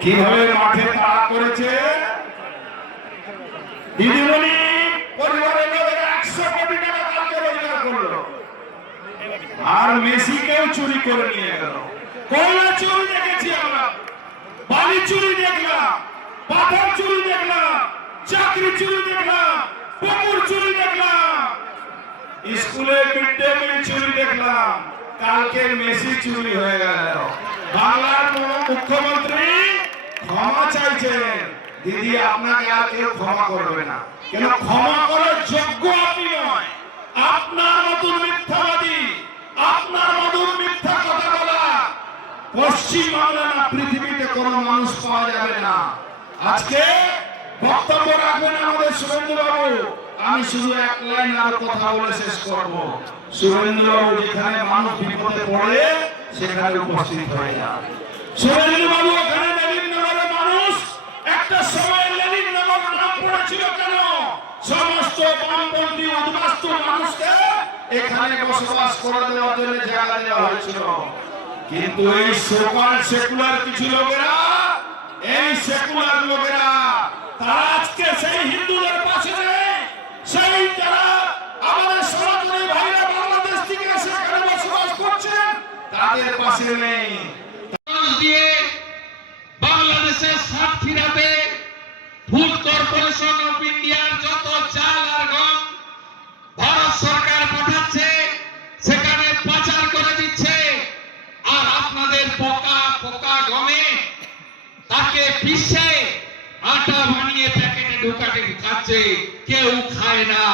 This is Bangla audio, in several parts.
কীভাবে মাঠে করেছে? দিদিমণি পরিবারের একশো কোটি টাকা রোজগার করল। আর চুরি করে নিয়ে গেল। কয়লা চুরি দেখেছি আমরা। বালি চুরি দেখলাম। পাথর চুরি দেখলাম। চাকরি চুরি দেখলাম। পুকুর চুরি দেখলাম। স্কুলে মিড ডে মিল চুরি দেখলাম। কালকে মেসি চুরি হয়ে গেল। বাংলার মুখ্যমন্ত্রী চাইছেন দিদি, আপনাকে আর কেউ ক্ষমা করবে না। কেন ক্ষমা করার যোগ্য নয়। আপনার মিথ্যাবাদী, আপনার মিথ্যা কথা বলা পশ্চিম বাংলা পৃথিবীতে মানুষ পাওয়া যাবে না। আজকে বক্তব্য রাখবেন আমাদের আমি শুধু এক লাইন আর কথা বলে শেষ করব। সুরেন্দ্র যেখানে মানুষ বিপদে পড়ে, সেখানে উপস্থিত হয়ে যান। সুরেন্দ্র বামপন্থী উদ্বাস্তু মানুষকে এখানে বসবাস করে দেওয়ার জন্য জায়গা দেওয়া হয়েছিল। কিন্তু এই সোকাল সেকুলার কিছু লোকেরা, এই সেকুলার লোকেরা, তারা আজকে সেই হিন্দুদের পাশে নেই, সেই যারা আমাদের সনাতনী ভাইরা বাংলাদেশ থেকে সেখানে বসবাস করছেন তাদের পাশে নেই। দিয়ে বাংলাদেশের সাতক্ষীরাতে ফুড তাকে পিষে, আটা বানিয়ে প্যাকেটে ঢুকাতে খাচ্ছে কেউ খায় না,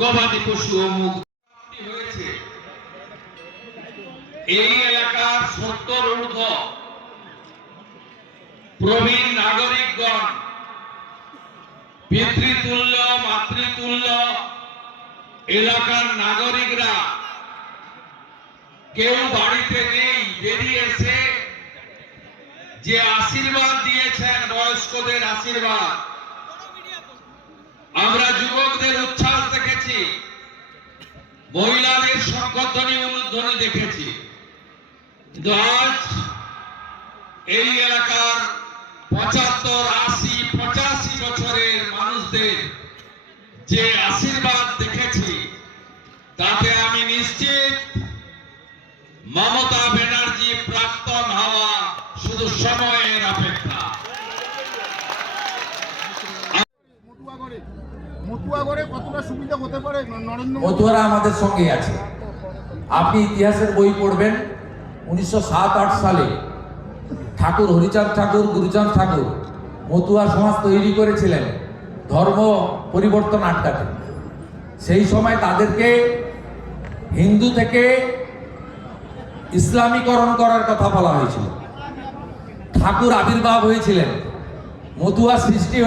গবাদি পশু মুখ হয়েছে? এই এলাকার সত্তর ঊর্ধ্ব প্রবীণ নাগরিকগণ, পিতৃতুল্য, মাতৃতুল্য এলাকার নাগরিকরা, কেউ বাড়িতে নেই বেরিয়ে এসে যে আশীর্বাদ দিয়েছেন, বয়স্কদের আশীর্বাদ। আমরা যুবকদের উচ্ছ্বাস দেখেছি, মহিলাদের সংকর্ধনী অনুধ্বনি দেখেছি। কিন্তু আজ এই এলাকার পঁচাত্তর, আশি, পঁচাশি বছরের মানুষদের যে আশীর্বাদ দেখেছি, তাতে আমি নিশ্চিত মমতা ব্যানার্জি প্রাক্তন হওয়া শুধু সময়ের অপেক্ষা। মতুয়াগড়ে মতুয়াগড়ে কতটা সুবিধা হতে পারে নরেন্দ্র মোদী? মতুয়ারা আমাদের সঙ্গে আছে। আপনি ইতিহাসের বই পড়বেন উনিশশো সাত আট সালে ঠাকুর হরিচাঁদ ঠাকুর গুরুচাঁদ ঠাকুর মতুয়া সমাজ তৈরি করেছিলেন ধর্ম পরিবর্তন আটকাতে। সেই সময় তাদেরকে হিন্দু থেকে ইসলামীকরণ করার কথা বলা হয়েছিল। ঠাকুর আবির্ভাব হয়েছিলেন। মতুয়া সৃষ্টি হয়ে